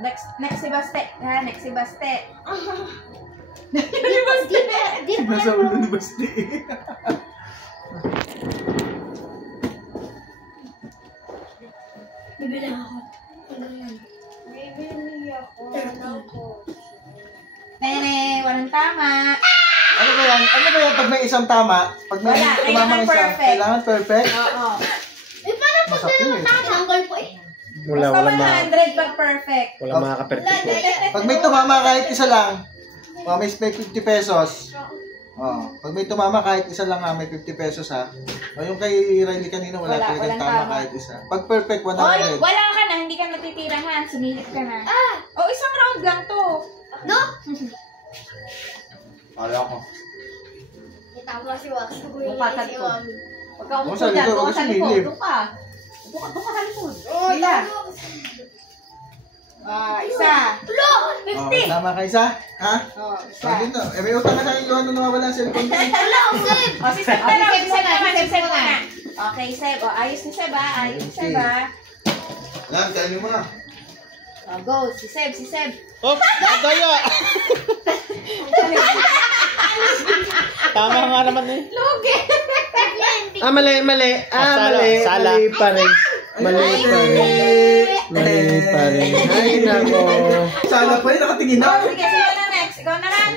Next si Baste. Ha, next si Baste. Nasa ulo ni Basti. Bibili ako. Bibili ako. Nene, walang tama. Ano ba yan? Ano ba yan pag may isang tama? Pag may Wala, tumama kailangan isa, perfect. kailangan perfect? Oo. Paano pag Masakit eh. tinanggal po eh? Basta 100 pag perfect. Wala makaka-perfect. Pag may tumama kahit isa lang, may 50 pesos. Pag may tumama kahit isa lang may 50 pesos ha. Yung kay Riley kanina wala talagang walang tama tama. kahit isa. Pag perfect, 100. Oy, wala ka na, hindi ka natitira ha. Sumilip ka na. Oh, isang round lang to. No? Wala ko. Itama si Wax. Bukatan ko. Huwag ka Huwag umupo sa dyan. likod, Doon ka huwag sa sa likod. silip. Doon ka. Doon ka sa likod. Oh, Bila. tama. Isa. Lo! May tama ka isa? Ha? Oh, isa. Sabi na. May utang ka sa akin Luhan nung nawawala ang cellphone ko. Wala ako, Seb! Oh, si Seb na lang. Si Seb naman. Si Seb muna. Okay, Seb. Oh, ayos ni Seb ha. Ayos ni Seb ha. Alam, kainin mo na. Oh, go. Si Seb. Si Seb. Oh, nadaya! Tama nga naman eh. Lugi. Mali. Sala. Mali pa rin. Mali pa rin. Ay, nako. Sana pa yun, nakatingin na. Oh, sige. Sino na next? Ikaw na lang.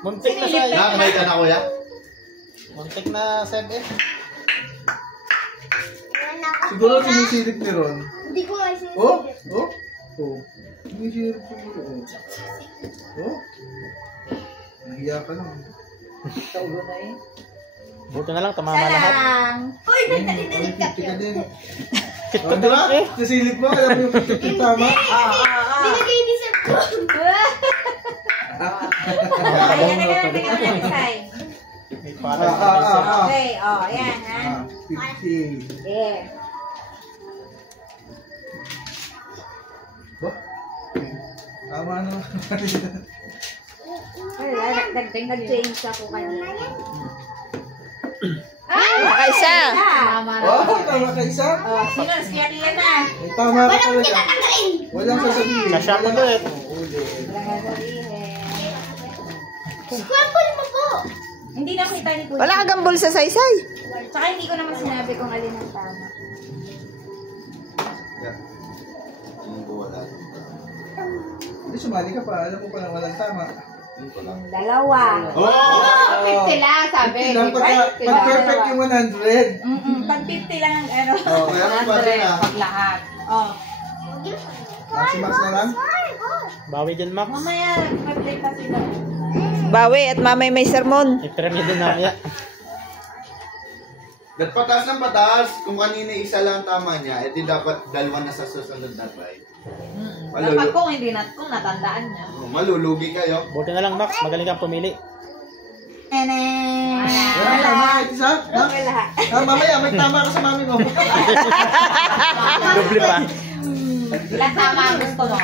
Muntik na siya. Nakakamay ka na kuya? Muntik na Seb eh. Siguro sinisilip ni Ron. Hindi ko nga sinisip. Oh? Sinisilip siguro. Oh? Nahiya ka lang. Sa ulo na eh. Buti na lang, tumama Isa lahat. lang. Uy, nagdali-dali ka. 50 ka din. Kito Di ba? eh. Sisilip mo, alam mo yung 50 tama. Binigay ni Seb ko. Ayan na lang. Bigyan mo ng isay. May parang siya. Okay. Oh, ayan ha. 50. Yeah. Ba? Tama na. Wala, nag-change ako kanina. Nakaisa. Tama na. Oh, tama ka isa. Oh, sino? Si Ariel na. May tama ka talaga. Tatanggalin. Walang sasabihin. Sasya pa ulit. Ulit. Wala nga sabihin. Scramble mo po. Hindi nakita ni Kuya. Wala ka gambol sa saysay. Tsaka hindi ko naman sinabi kung alin ang tama. Yeah. Hindi ko wala. Hindi, sumali ka pa. Alam mo pa na walang tama. Hindi ko lang. Dalawa. Oh! 50 lang, sabi. Lang, pag perfect yung 100. Pag 50 lang ang ano. Oh, kaya ka pa rin ah. Pag lahat. Oh. Maximax na lang. Bawi dyan, Max. Mamaya, mag-play pa sila. Bawi at mamay may sermon. I-premyo din na kaya. Dapat pataas ng pataas. Kung kanina isa lang tama niya, edi dapat dalawa na sa susunod na try. Dapat kung hindi kung natandaan niya. Malulugi kayo. Buti na lang, Max. Magaling kang pumili. Wala tama kahit isa. Ha? Wala. Mamaya, may tama ka sa mami mo. Doble pa. Ilan tama ang gusto mo?